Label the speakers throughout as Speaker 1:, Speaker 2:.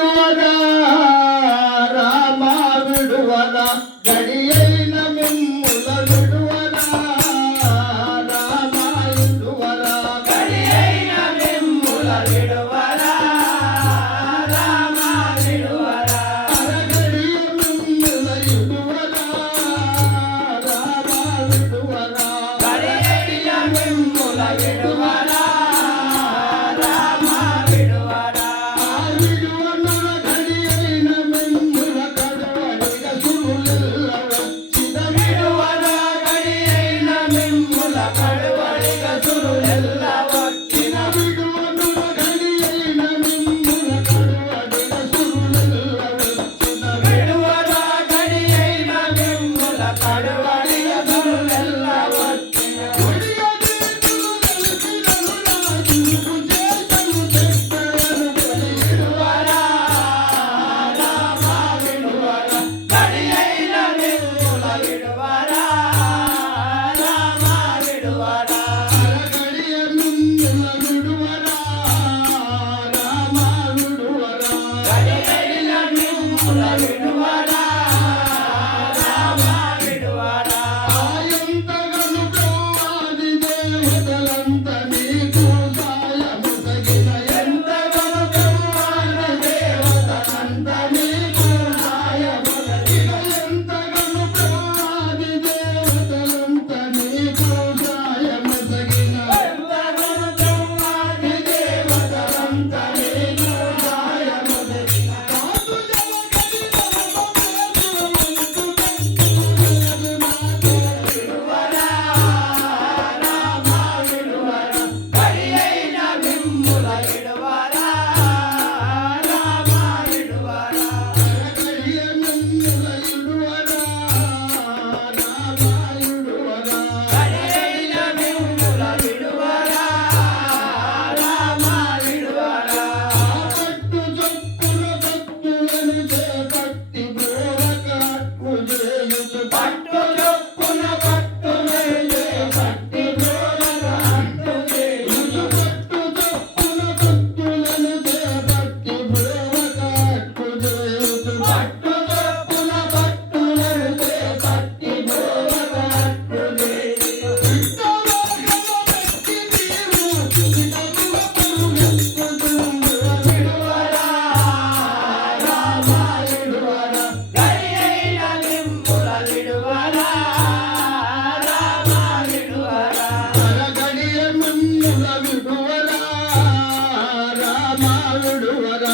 Speaker 1: విడువద రామ విడువద గడియైన మిమ్ముల విడువద రామ విడువద
Speaker 2: గడియైన మిమ్ముల విడువద రామ విడువద
Speaker 1: అరగడియ మిమ్ముల విడువద రామ విడువద
Speaker 2: గడియైన మిమ్ముల విడువద ಬಾಳುಡುವರ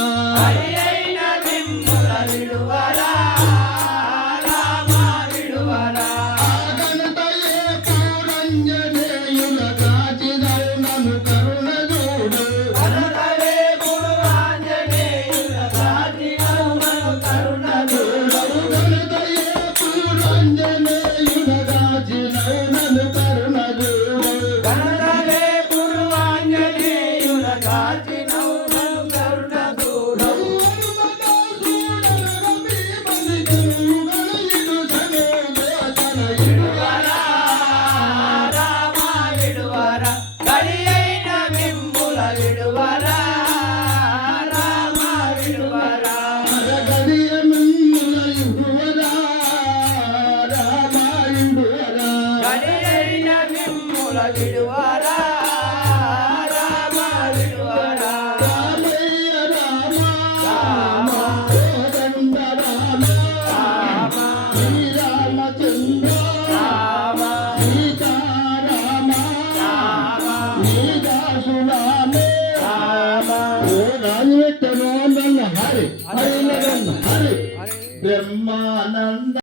Speaker 2: రాజవెట్టను నన్న హరి హరి.
Speaker 1: హరి. బ్రహ్మానంద